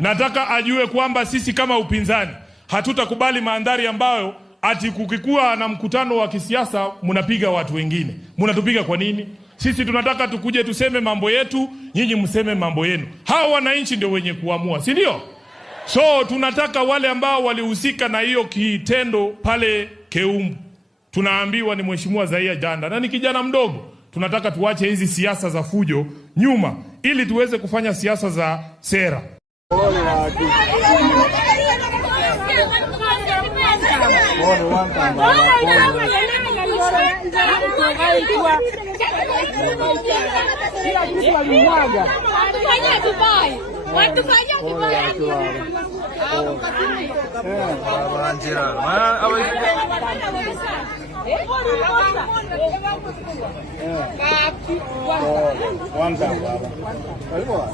nataka ajue kwamba sisi kama upinzani hatutakubali mandhari ambayo ati kukikuwa na mkutano wa kisiasa mnapiga watu wengine. Mnatupiga kwa nini? Sisi tunataka tukuje tuseme mambo yetu, nyinyi mseme mambo yenu. Hao wananchi ndio wenye kuamua, si ndio? So tunataka wale ambao walihusika na hiyo kitendo pale Keumbu, tunaambiwa ni Mheshimiwa Zaia Janda na ni kijana mdogo. Tunataka tuache hizi siasa za fujo nyuma ili tuweze kufanya siasa za sera. One time, Baba.